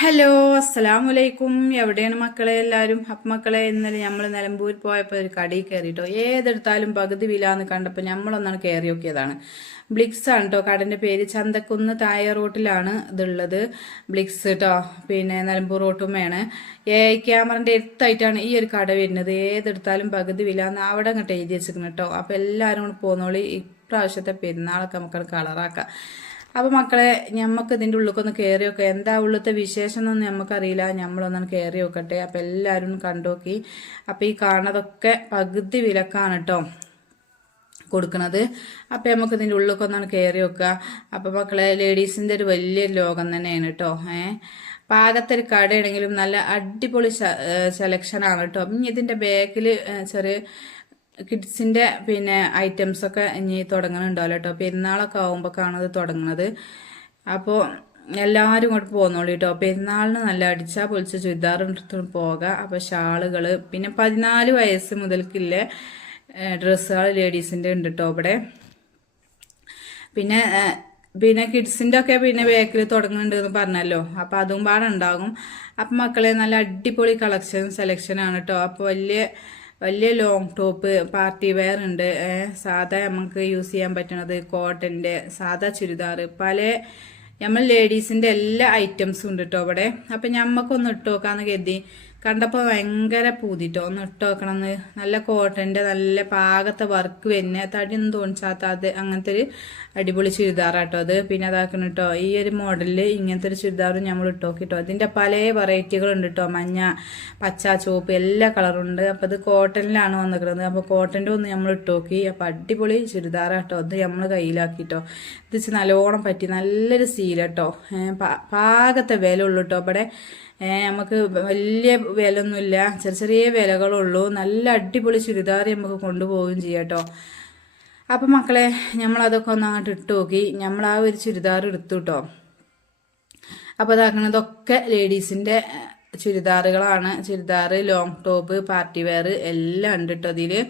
Hello അസ്സലാമലൈക്കും എവിടെയാണ് മക്കളെ എല്ലാവരും? അപ്പം മക്കളെ ഇന്നലെ നമ്മൾ നിലമ്പൂർ പോയപ്പോൾ ഒരു കടയിൽ കയറിയിട്ടോ ഏതെടുത്താലും പകുതി വില എന്ന് കണ്ടപ്പോൾ നമ്മളൊന്നാണ് കയറി നോക്കിയതാണ് ബ്ലിക്സ് ആണ് കേട്ടോ കടന്റെ പേര് ചന്തക്കുന്ന് തായ റോട്ടിലാണ് ഇതുള്ളത്. ബ്ലിക്സ് കേട്ടോ പിന്നെ നിലമ്പൂർ റോട്ടുമ്മയാണ് എ ക്യാമറന്റെ അടുത്തായിട്ടാണ് ഈ ഒരു കട വരുന്നത്. ഏതെടുത്താലും പകുതി വില എന്ന് അവിടെ അങ്ങോട്ട് എഴുതി വെച്ചിരിക്കണം കേട്ടോ അപ്പോൾ എല്ലാവരും കൂടെ പോന്നോളി. ഇപ്രാവശ്യത്തെ പെരുന്നാളൊക്കെ നമുക്ക് കളറാക്കാം അപ്പോൾ മക്കളെ ഞമ്മക്ക് ഇതിന്റെ ഉള്ളിലേക്കൊന്ന് കയറി നോക്കുക എന്താ ഉള്ളിലത്തെ വിശേഷം എന്നൊന്നും നമുക്കറിയില്ല ഞമ്മളൊന്നും കയറി നോക്കട്ടെ. അപ്പോൾ എല്ലാവരും കണ്ടോക്കി അപ്പൊ അപ്പോൾ ഈ കാണതൊക്കെ പകുതി വിലക്കാണ് കേട്ടോ കൊടുക്കുന്നത് അപ്പോൾ നമുക്ക് ഇതിന്റെ ഉള്ളിലൊക്കെ ഒന്നാണ് കയറി വെക്കുക അപ്പോൾ മക്കളെ ലേഡീസിന്റെ ഒരു വലിയ ലോകം തന്നെയാണ് കേട്ടോ ഏഹ് പാകത്തൊരു കടയാണെങ്കിലും നല്ല അടിപൊളി സെലക്ഷനാണ് കേട്ടോ ഇനി ഇതിന്റെ ബാക്കിൽ ചെറിയ കിഡ്സിന്റെ പിന്നെ ഐറ്റംസൊക്കെ ഇനി തുടങ്ങുന്നുണ്ടാവില്ല കേട്ടോ പെരുന്നാളൊക്കെ ആകുമ്പോൾ കാണത് തുടങ്ങണത്. അപ്പോൾ എല്ലാവരും ഇങ്ങോട്ട് പോന്നോളൂ കേട്ടോ പെരുന്നാളിന് നല്ല അടിച്ചാൽ പൊളിച്ച ചുരിദാർ എടുത്ത് പോകാം. അപ്പോൾ ഷാളുകൾ പിന്നെ പതിനാല് വയസ്സ് മുതൽക്കില്ലേ ഡ്രസ്സുകൾ ലേഡീസിന്റെ ഉണ്ട് കേട്ടോ ഇവിടെ. പിന്നെ പിന്നെ കിഡ്സിന്റെ ഒക്കെ പിന്നെ ബേക്കിൽ തുടങ്ങുന്നുണ്ട് എന്ന് പറഞ്ഞല്ലോ. അപ്പോൾ അതും പാടുണ്ടാകും അപ്പം മക്കളെ നല്ല അടിപൊളി കളക്ഷൻ സെലക്ഷനാണ് കേട്ടോ അപ്പോൾ വലിയ വലിയ ലോങ് ടോപ്പ് പാർട്ടി വെയർ ഉണ്ട്. സാധാ നമുക്ക് യൂസ് ചെയ്യാൻ പറ്റുന്നത് കോട്ടന്റെ സാധാ ചുരിദാർ പല നമ്മൾ ലേഡീസിന്റെ എല്ലാ ഐറ്റംസും ഉണ്ട് കേട്ടോ ഇവിടെ അപ്പം ഞമ്മക്കൊന്ന് ഇട്ട് നോക്കാമെന്ന് കരുതി. കണ്ടപ്പോൾ ഭയങ്കര പൂതിട്ടോ. ഒന്ന് ഇട്ട് വെക്കണമെന്ന് നല്ല കോട്ടന്റെ നല്ല പാകത്തെ വർക്ക് വരുന്ന. തടിയൊന്നും തോന്നിച്ചാത്ത അത് അങ്ങനത്തെ ഒരു അടിപൊളി ചുരിദാറാട്ടോ അത്. പിന്നെ അതാക്കണം കേട്ടോ ഈ ഒരു മോഡലിൽ ഇങ്ങനത്തെ ഒരു ചുരിദാറും നമ്മൾ ഇട്ട് നോക്കിട്ടോ. അതിന്റെ പല വെറൈറ്റികളുണ്ട് കേട്ടോ മഞ്ഞ പച്ച ചുവപ്പ് എല്ലാ കളറും ഉണ്ട്. അപ്പോൾ ഇത് കോട്ടനിലാണ് വന്നിരിക്കുന്നത്. അപ്പോൾ കോട്ടന്റെ ഒന്ന് നമ്മൾ ഇട്ട് നോക്കി. അപ്പോൾ അടിപൊളി ചുരിദാറാട്ടോ. അത് നമ്മൾ കയ്യിലാക്കിട്ടോ. ഇത് നല്ലോണം പറ്റി. നല്ലൊരു സീലട്ടോ പാകത്തെ വില ഉള്ളൂ കേട്ടോ ഇവിടെ നമുക്ക് വലിയ വിലയൊന്നുമില്ല. ചെറിയ ചെറിയ വിലകളുള്ളൂ. നല്ല അടിപൊളി ചുരിദാർ നമുക്ക് കൊണ്ടുപോവുകയും ചെയ്യാം കേട്ടോ. അപ്പം മക്കളെ നമ്മളതൊക്കെ ഒന്ന് അങ്ങോട്ട് ഇട്ട് നോക്കി. നമ്മൾ ആ ഒരു ചുരിദാർ എടുത്തു കേട്ടോ. അപ്പോൾ അതാക്കണതൊക്കെ ലേഡീസിന്റെ ചുരിദാറുകളാണ്. Churidar long top party wear എല്ലാം ഉണ്ട് കേട്ടോ അതിൽ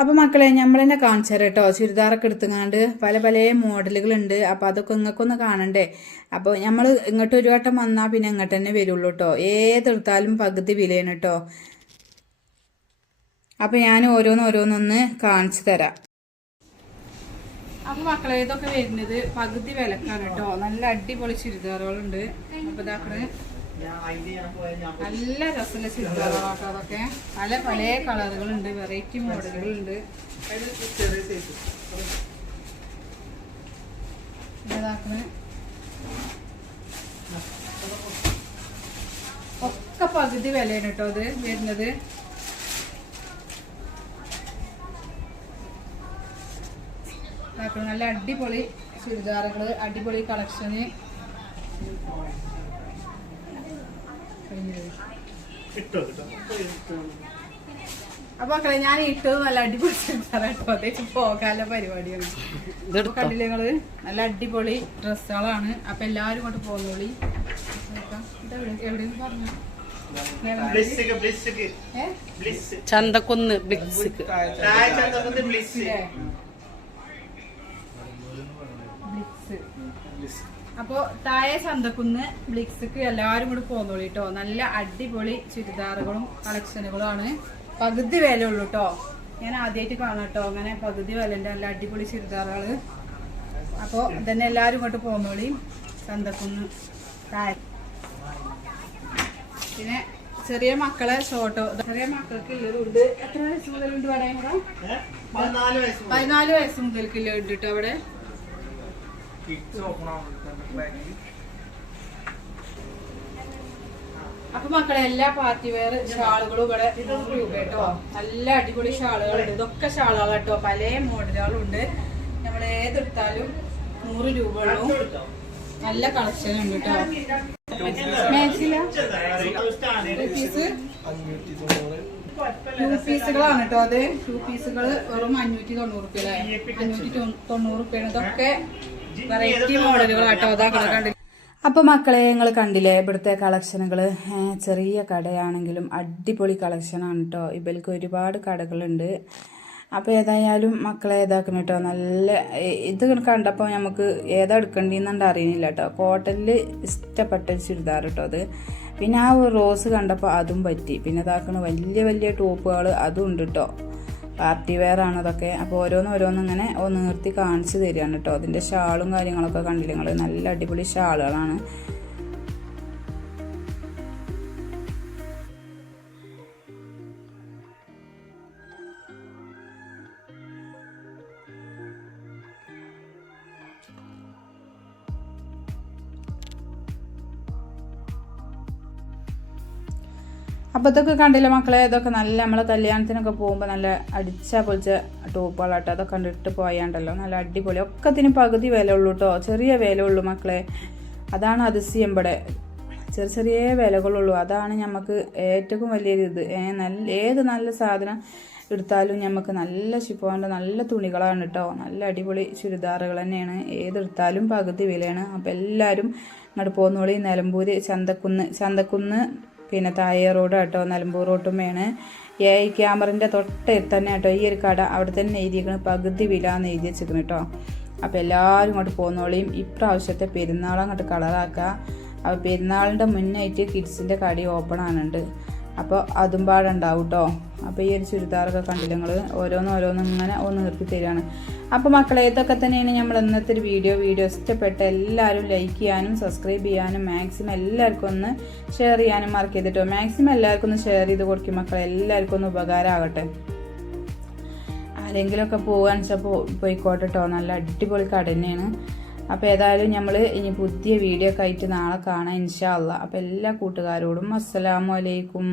അപ്പോൾ മക്കളെ നമ്മൾ തന്നെ കാണിച്ചു തരാം കേട്ടോ. ചുരിദാറൊക്കെ എടുത്തുങ്ങാണ്ട് പല പല മോഡലുകളുണ്ട്. അപ്പോൾ അതൊക്കെ നിങ്ങൾക്കൊന്ന് കാണണ്ടേ? അപ്പോൾ നമ്മൾ ഇങ്ങോട്ട് ഒരു വട്ടം വന്നാൽ പിന്നെ ഇങ്ങോട്ട് തന്നെ വരുള്ളൂ കേട്ടോ ഏതെടുത്താലും പകുതി വിലയാണ് കേട്ടോ അപ്പോൾ ഞാൻ ഓരോന്ന് ഓരോന്നൊന്ന് കാണിച്ചു തരാം. അപ്പോൾ മക്കളെ ഇതൊക്കെ വരുന്നത് പകുതി വിലക്കാണ് കേട്ടോ നല്ല അടിപൊളി ചുരിദാറുകളുണ്ട്. അപ്പോൾ ഇതാക്കണേ. നല്ല രസമുള്ള ചുരിദാറുകളാട്ടോ അതൊക്കെ. പല പല കളറുകളുണ്ട് വെറൈറ്റി മോഡലുകളുണ്ട്. ഒക്കെ പകുതി വിലയാണ് കേട്ടോ അത് വരുന്നത്. നല്ല അടിപൊളി ചുരിദാറുകൾ അടിപൊളി കളക്ഷന് അപ്പൊ മക്കളെ ഞാൻ ഇട്ടത് നല്ല അടിപൊളി ചുരിദാറാട്ടോ അതേച്ച് പോകാനുള്ള പരിപാടിയാണ്. കണ്ടില്ല കണ്ടില്ലേ നിങ്ങൾ? നല്ല അടിപൊളി ഡ്രസ്സുകളാണ്. അപ്പൊ എല്ലാരും ഇങ്ങോട്ട് പോകുന്നോളി എവിടെയെന്ന് പറഞ്ഞു? ചന്തക്കുന്ന് ബ്ലിക്സ് അപ്പോ താഴെ ചന്തക്കുന്ന് ബ്ലിക്സ്ക്ക് എല്ലാവരും കൂടി പോന്നോളി കേട്ടോ നല്ല അടിപൊളി ചുരിദാറുകളും കളക്ഷനുകളും ആണ് പകുതി വില ഉള്ളൂ കേട്ടോ ഞാൻ ആദ്യമായിട്ട് കാണാം കേട്ടോ അങ്ങനെ പകുതി വിലന്റെ നല്ല അടിപൊളി ചുരിദാറുകൾ. അപ്പോ ഇതന്നെ എല്ലാവരും ഇങ്ങോട്ട് പോന്നോളി. ചന്തക്കുന്ന് താഴെ. പിന്നെ ചെറിയ മക്കളെ ഷോട്ടോ. ചെറിയ മക്കൾക്ക് ഉള്ളതുണ്ട് എത്ര വയസ്സ് മുതലുണ്ട് പറയാൻ പതിനാല് വയസ്സ് മുതൽക്ക് ഉണ്ട് കേട്ടോ മുതൽക്കില്ല അപ്പൊ മക്കളെ എല്ലാ പാർട്ടി വെയർ ഷാളുകളും ഇവിടെ കേട്ടോ നല്ല അടിപൊളി ഷാളുകളുണ്ട്. ഇതൊക്കെ ഷാളുകൾ കേട്ടോ. പല മോഡലുകളും ഉണ്ട് നമ്മൾ ഏതെടുത്താലും നൂറ് രൂപ നല്ല കളക്ഷൻ ഉണ്ട് കേട്ടോ. ാണ് കേട്ടോ അത്. ടു പീസുകൾ വെറും അഞ്ഞൂറ്റി തൊണ്ണൂറ് റുപ്യ അല്ലേ അഞ്ഞൂറ്റി തൊണ്ണൂറ് റുപ്യാണ് ഇതൊക്കെ വെറൈറ്റി മോഡലുകളാട്ടോ അതാ കണ്ടില്ല അപ്പോൾ മക്കളെ നിങ്ങൾ കണ്ടില്ലേ ഇവിടുത്തെ കളക്ഷനുകൾ ചെറിയ കടയാണെങ്കിലും അടിപൊളി കളക്ഷനാണ് കേട്ടോ ഇവർക്ക് ഒരുപാട് കടകളുണ്ട്. അപ്പോൾ ഏതായാലും മക്കളെ ഏതാക്കണം കേട്ടോ നല്ല ഇത് കണ്ടപ്പോൾ നമുക്ക് ഏതാ എടുക്കേണ്ടിന്നുണ്ട് അറിയുന്നില്ല കേട്ടോ കോട്ടനിൽ ഇഷ്ടപ്പെട്ട ചുരിദാർ കേട്ടോ അത്. പിന്നെ ആ റോസ് കണ്ടപ്പോൾ അതും പറ്റി. പിന്നെ ഇതാക്കണ വലിയ വലിയ ടോപ്പുകൾ അതും ഉണ്ട് കേട്ടോ പാർട്ടി വെയർ ആണ് അതൊക്കെ. അപ്പോൾ ഓരോന്ന് ഓരോന്ന് ഇങ്ങനെ ഒന്ന് നിർത്തി കാണിച്ചു തരികയാണ് കേട്ടോ. അതിന്റെ ഷാളും കാര്യങ്ങളൊക്കെ കണ്ടില്ല നിങ്ങൾ നല്ല അടിപൊളി ഷാളുകളാണ്. അപ്പോൾ ഇതൊക്കെ കണ്ടില്ല മക്കളെ? ഇതൊക്കെ നല്ല നമ്മളെ കല്യാണത്തിനൊക്കെ പോകുമ്പോൾ നല്ല അടിച്ച പൊളിച്ച ടോപ്പുകളാട്ടോ. അതൊക്കെ കണ്ടിട്ട് പോയാണ്ടല്ലോ. നല്ല അടിപൊളി. ഒക്കത്തിന് പകുതി വില ഉള്ളൂ കേട്ടോ ചെറിയ വില ഉള്ളൂ മക്കളെ. അതാണ് അതിശയം ഇവിടെ. ചെറിയ ചെറിയ വിലകളുള്ളൂ. അതാണ് നമുക്ക് ഏറ്റവും വലിയൊരു ഇത്. നല്ല ഏത് നല്ല സാധനം എടുത്താലും നമുക്ക് നല്ല ഷിഫോണിന്റെ നല്ല തുണികളാണ് കേട്ടോ നല്ല അടിപൊളി ചുരിദാറുകൾ തന്നെയാണ്. ഏതെടുത്താലും പകുതി വിലയാണ്. അപ്പോൾ എല്ലാവരും ഇങ്ങോട്ട് പോകുന്നോളി നിലമ്പൂര് ചന്തക്കുന്ന് ചന്തക്കുന്ന് പിന്നെ തായ റോഡ് കേട്ടോ നിലമ്പൂർ റോട്ടുമ്മയാണ് എ ഐ ക്യാമറിന്റെ തൊട്ട് തന്നെ കേട്ടോ ഈ ഒരു കട അവിടെ തന്നെ എഴുതിയിരിക്കുന്നത് പകുതി വില എന്ന് എഴുതി വെച്ചിരിക്കണം കേട്ടോ. അപ്പോൾ എല്ലാവരും ഇങ്ങോട്ട് പോകുന്നോളിയും ഇപ്രാവശ്യത്തെ പെരുന്നാൾ അങ്ങോട്ട് കളറാക്കുക അപ്പോൾ പെരുന്നാളിന്റെ മുന്നായിട്ട് കിഡ്സിന്റെ കടി ഓപ്പൺ ആണുണ്ട്. അപ്പോൾ അതും പാടുണ്ടാവും കേട്ടോ അപ്പോൾ ഈ ഒരു ചുരിദാറൊക്കെ കണ്ടില്ല നിങ്ങൾ ഓരോന്ന് ഓരോന്ന് ഇങ്ങനെ ഒന്ന് നിർത്തി തരികയാണ്. അപ്പോൾ മക്കളെ ഇതൊക്കെ തന്നെയാണ് നമ്മൾ ഇന്നത്തെ ഒരു വീഡിയോ. വീഡിയോ ഇഷ്ടപ്പെട്ട എല്ലാവരും ലൈക്ക് ചെയ്യാനും സബ്സ്ക്രൈബ് ചെയ്യാനും മാക്സിമം എല്ലാവർക്കും ഒന്ന് ഷെയർ ചെയ്യാനും മാർക്ക് ചെയ്തിട്ടോ. മാക്സിമം എല്ലാവർക്കും ഒന്ന് ഷെയർ ചെയ്ത് കൊടുക്കും മക്കളെ. എല്ലാവർക്കും ഒന്ന് ഉപകാരമാകട്ടെ. ആരെങ്കിലുമൊക്കെ പോകാന്ന് വെച്ചാൽ പോയിക്കോട്ടെ കേട്ടോ നല്ല അടിപൊളി കട തന്നെയാണ്. അപ്പോൾ ഏതായാലും നമ്മൾ ഇനി പുതിയ വീഡിയോ ഒക്കെ ആയിട്ട് നാളെ കാണാം ഇൻഷാ അള്ളാ. അപ്പോൾ എല്ലാ കൂട്ടുകാരോടും അസ്സലാമു അലൈക്കും.